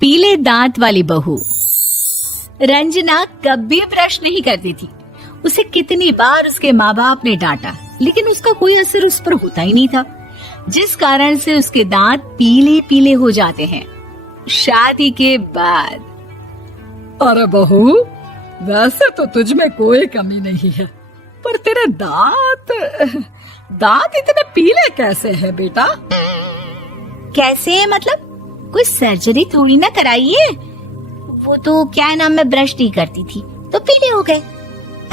पीले दांत वाली बहू। रंजना कभी ब्रश नहीं करती थी। उसे कितनी बार उसके माँ बाप ने डांटा, लेकिन उसका कोई असर उस पर होता ही नहीं था, जिस कारण से उसके दांत पीले पीले हो जाते हैं। शादी के बाद अरे बहू, वैसे तो तुझ में कोई कमी नहीं है, पर तेरे दांत इतने पीले कैसे है बेटा? कैसे मतलब? कोई सर्जरी थोड़ी ना कराइए। वो तो क्या नाम, मैं ब्रश नहीं करती थी तो पीले हो गए।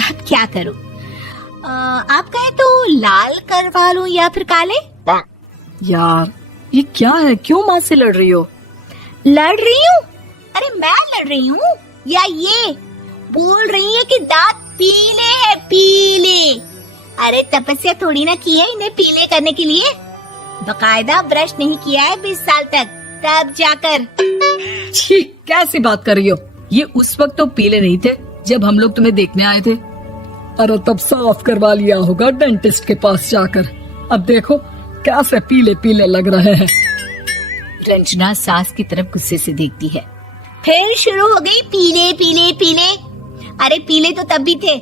अब क्या करूं? आप कहें तो लाल करवा लूं या फिर काले? यार ये क्या है, क्यों माँ से लड़ रही हो? लड़ रही हूँ? अरे मैं लड़ रही हूँ या ये बोल रही है कि दांत पीले हैं, पीले। अरे तपस्या थोड़ी ना की है इन्हें पीले करने के लिए। बकायदा ब्रश नहीं किया है 20 साल तक, तब जाकर। छी, कैसी बात कर रही हो? ये उस वक्त तो पीले नहीं थे जब हम लोग तुम्हें देखने आए थे। अरे तब साफ करवा लिया होगा डेंटिस्ट के पास जाकर। अब देखो कैसे पीले पीले लग रहे हैं। रंजना सास की तरफ गुस्से से देखती है। फिर शुरू हो गई पीले पीले पीले। अरे पीले तो तब भी थे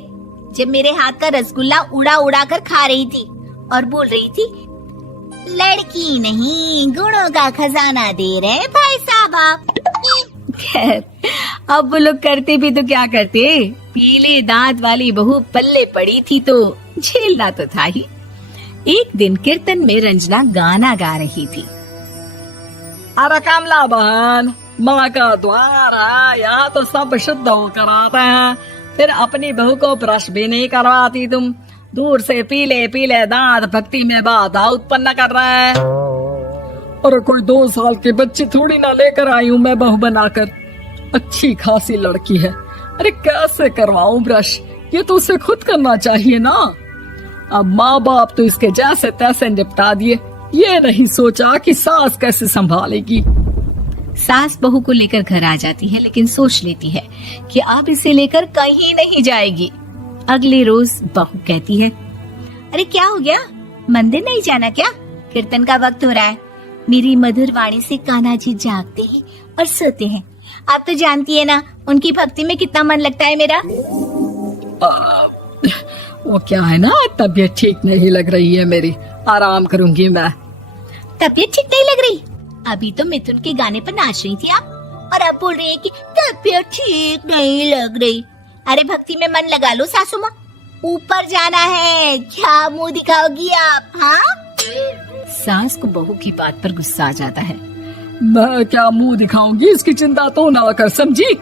जब मेरे हाथ का रसगुल्ला उड़ा उड़ा कर खा रही थी और बोल रही थी, लड़की नहीं गुणों का खजाना दे रहे भाई साहब आप। खैर, अब वो लोग करते भी तो क्या करते, पीले दांत वाली बहू पल्ले पड़ी थी तो झेलना तो था ही। एक दिन कीर्तन में रंजना गाना गा रही थी। अरे कमला बहन, माँ का द्वार है, यहाँ तो सब शुद्ध होकर आते हैं, फिर अपनी बहू को ब्रश भी नहीं करवाती तुम। दूर से पीले पीले दांत भक्ति में बाधा उत्पन्न कर रहे हैं। और कोई 2 साल के बच्चे थोड़ी ना लेकर आई हूँ मैं बहू बनाकर। अच्छी खासी लड़की है, अरे कैसे करवाऊं ब्रश? ये तो उसे खुद करना चाहिए ना। अब माँ बाप तो इसके जैसे तैसे निपटा दिए, ये नहीं सोचा कि सास कैसे संभालेगी। सास बहू को लेकर घर आ जाती है, लेकिन सोच लेती है कि अब इसे लेकर कहीं नहीं जाएगी। अगले रोज बहू कहती है, अरे क्या हो गया, मंदिर नहीं जाना क्या? कीर्तन का वक्त हो रहा है। मेरी मधुर वाणी से कान्हा जी जागते हैं और सोते हैं। आप तो जानती है ना उनकी भक्ति में कितना मन लगता है मेरा। वो क्या है ना, तबीयत ठीक नहीं लग रही है मेरी, आराम करूंगी मैं। तबीयत ठीक नहीं लग रही? अभी तो मिथुन के गाने पर नाच रही थी आप, और अब बोल रही है कि तबीयत ठीक नहीं लग रही। अरे भक्ति में मन लगा लो सासू माँ, ऊपर जाना है, क्या मुंह दिखाओगी आप? हाँ? सास को बहू की बात पर गुस्सा आ जाता है। मैं क्या मुंह दिखाऊंगी, इसकी चिंता तो ना कर, समझी?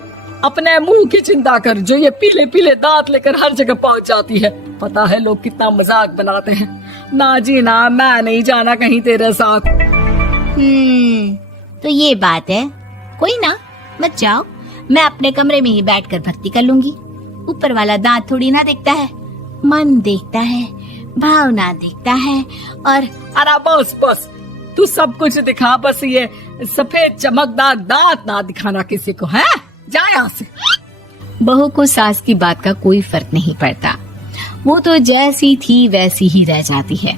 अपने मुंह की चिंता कर, जो ये पीले पीले दांत लेकर हर जगह पहुंच जाती है। पता है लोग कितना मजाक बनाते हैं। ना जी ना, मैं नहीं जाना कहीं तेरे साथ। तो ये बात है, कोई ना, मत जाओ, मैं अपने कमरे में ही बैठकर भक्ति कर लूंगी। ऊपर वाला दांत थोड़ी ना देखता है, मन देखता है, भावना देखता है। और अरे बस बस, तू सब कुछ दिखा, बस ये सफेद चमकदार दांत ना दिखाना किसी को, है? जा यहाँ से। बहू को सास की बात का कोई फर्क नहीं पड़ता, वो तो जैसी थी वैसी ही रह जाती है।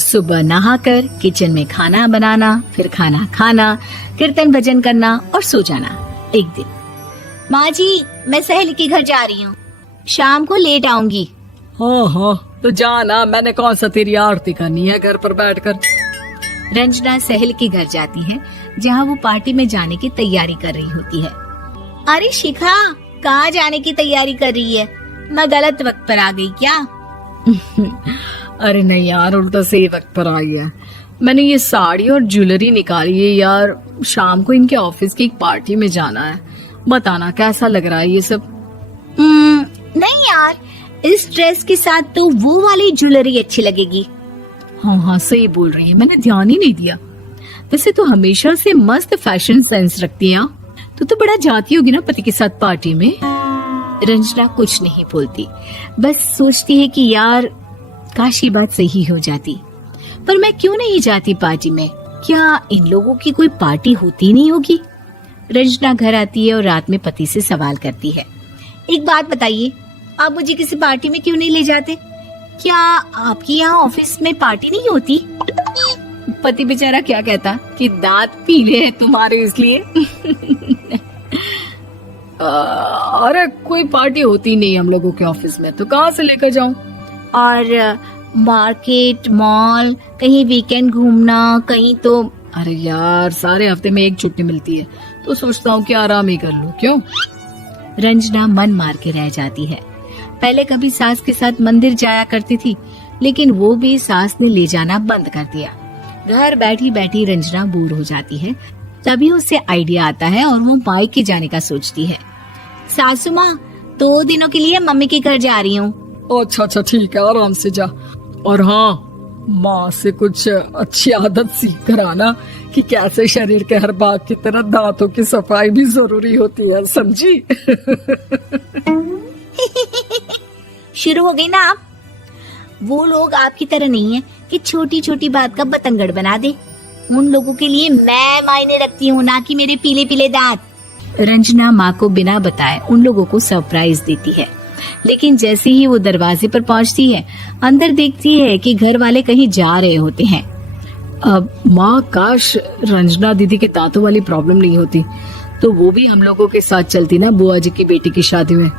सुबह नहाकर किचन में खाना बनाना, फिर खाना खाना, कीर्तन भजन करना और सो जाना। एक दिन, माँ जी मैं सहेली के घर जा रही हूँ, शाम को लेट आऊंगी। हाँ हाँ तो जाना, मैंने कौन सा तेरी आरती करनी है घर पर बैठकर। रंजना सहेली के घर जाती है, जहाँ वो पार्टी में जाने की तैयारी कर रही होती है। अरे शिखा, कहाँ जाने की तैयारी कर रही है? मैं गलत वक्त पर आ गई क्या? अरे नहीं यार, उल्टा सही वक्त पर आई है। मैंने ये साड़ी और ज्वेलरी निकाली है यार, शाम को इनके ऑफिस की एक पार्टी में जाना है। बताना कैसा लग रहा है ये सब? नहीं यार, इस ड्रेस के साथ तो वो वाली ज्वेलरी अच्छी लगेगी। हाँ हाँ सही बोल रही है, मैंने ध्यान ही नहीं दिया। वैसे तो हमेशा से मस्त फैशन सेंस रखती है। तो बड़ा जाती होगी ना पति के साथ पार्टी में। रंजना कुछ नहीं बोलती, बस सोचती है कि यार काश ये बात सही हो जाती, पर मैं क्यों नहीं जाती पार्टी में? क्या इन लोगों की कोई पार्टी होती नहीं होगी? रंजना घर आती है और रात में पति से सवाल करती है, एक बात बताइए, आप मुझे किसी पार्टी में क्यों नहीं ले जाते? क्या आपकी यहाँ ऑफिस में पार्टी नहीं होती? पति बेचारा क्या कहता कि दांत पीले हैं तुम्हारे इसलिए। अरे कोई पार्टी होती नहीं हम लोगों के ऑफिस में, तो कहाँ से लेकर जाऊं? और मार्केट, मॉल, कहीं वीकेंड घूमना, कहीं तो। अरे यार, सारे हफ्ते में एक छुट्टी मिलती है, तो सोचता हूँ कि आराम ही कर लूं। क्यों? रंजना मन मार के रह जाती है। पहले कभी सास के साथ मंदिर जाया करती थी, लेकिन वो भी सास ने ले जाना बंद कर दिया। घर बैठी बैठी रंजना बोर हो जाती है। तभी उसे आइडिया आता है और वो मायके जाने का सोचती है। सासू माँ, 2 दिनों के लिए मम्मी के घर जा रही हूँ। अच्छा ठीक है, आराम से जा। और हाँ, माँ से कुछ अच्छी आदत सीख कर आना कि कैसे शरीर के हर भाग की तरह दांतों की सफाई भी जरूरी होती है, समझी? शुरू हो गई ना आप। वो लोग आपकी तरह नहीं है कि छोटी छोटी बात का बतंगड़ बना दे। उन लोगों के लिए मैं मायने रखती हूँ, ना कि मेरे पीले पीले दांत। रंजना माँ को बिना बताए उन लोगों को सरप्राइज देती है, लेकिन जैसे ही वो दरवाजे पर पहुंचती है, अंदर देखती है कि घर वाले कहीं जा रहे होते हैं। अब माँ, काश रंजना दीदी के दांतों वाली प्रॉब्लम नहीं होती, तो वो भी हम लोगों के साथ चलती ना बुआ जी की बेटी की शादी में।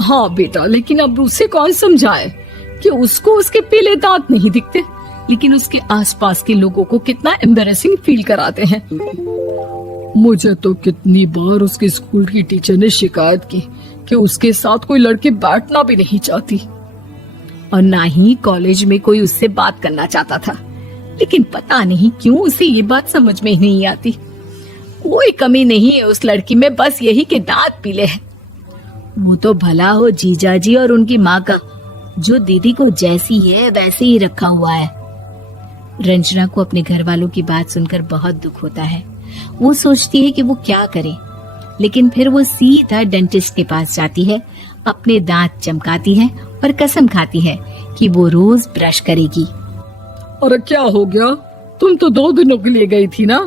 हाँ बेटा, लेकिन अब उसे कौन समझाए कि उसको उसके पीले दांत नहीं दिखते, लेकिन उसके आसपास के लोगों को कितना एम्बैरेसिंग फील कराते हैं। मुझे तो कितनी बार उसके स्कूल की टीचर ने शिकायत की कि उसके साथ कोई लड़की बैठना भी नहीं चाहती, और ना ही कॉलेज में कोई उससे बात करना चाहता था। लेकिन पता नहीं क्यों उसे ये बात समझ में ही नहीं आती। कोई कमी नहीं है उस लड़की में, बस यही कि दांत पीले हैं। वो तो भला हो जीजा जी और उनकी माँ का, जो दीदी को जैसी है वैसे ही रखा हुआ है। रंजना को अपने घर वालों की बात सुनकर बहुत दुख होता है। वो सोचती है कि वो क्या करे, लेकिन फिर वो सीधा डेंटिस्ट के पास जाती है, अपने दांत चमकाती है और कसम खाती है कि वो रोज ब्रश करेगी। अरे क्या हो गया? तुम तो 2 दिनों के लिए गई थी ना,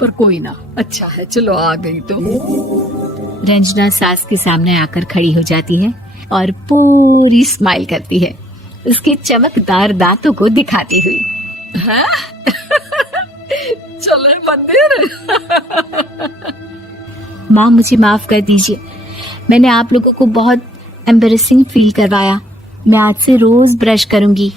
पर कोई ना, अच्छा है, चलो आ गई तो। रंजना सास के सामने आकर खड़ी हो जाती है और पूरी स्माइल करती है, उसके चमकदार दांतों को दिखाती हुई। हैं? चले मंदिर। माँ, मुझे माफ कर दीजिए, मैंने आप लोगों को बहुत एम्बैरेसिंग फील करवाया। मैं आज से रोज ब्रश करूंगी।